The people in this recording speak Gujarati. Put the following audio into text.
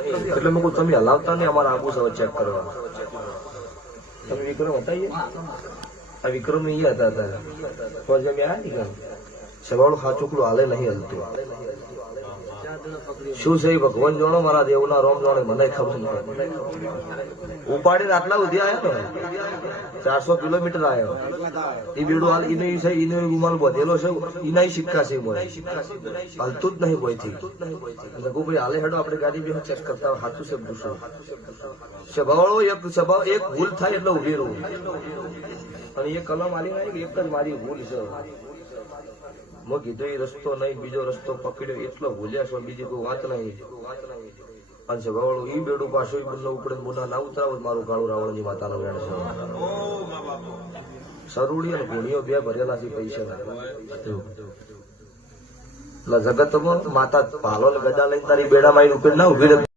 એટલે મેં તમે હલાવતા નહીં, અમારા આબુ સવા ચેક કરવા. તમે વિક્રમ હતા? આ વિક્રમ નહીં હતા તો જમે આ નહીં સવાળું હાચુકલું હાલે નહીં હલતું. શું છે ભગવાન જાણો, મારા દેવના રોમ જાણે, મને ખબર નહીં. ઉપાડીને આટલા સુધી આવ્યો ને 400 કિલોમીટર આવ્યો. એ બેડું હાલ ઇનો રૂમાલ બધેલો છે, ઇના સિક્કા છે, હાલતું જ નહીં કોઈથી. ભાઈ હાલે હેડો આપણે ગાડી બી ચેક કરતા સાચું છે પૂછો. સ્વભાવ એક ભૂલ થાય એટલે ઉભી રહું, અને એ કલમ આલી નહીં, એક જ મારી ભૂલ છે. મેં કીધું એ રસ્તો નહીં, બીજો રસ્તો પકડ્યો એટલો ભૂલ્યા છો, બીજી કોઈ વાત નહીં. અને સ્વભાવ ઈ બેડું પાછું બુલ્લો ઉપડે બુના ના ઉતરાવ, મારું કાળું રાવણની માતાનો વેણ છે. સરુડી અને ગુણીઓ બે ભરેલા છે પૈસા. એટલે જગતમાં માતા પાલો ને ગદા લઈને તારી બેડામાં ઉપેર ના ઉભી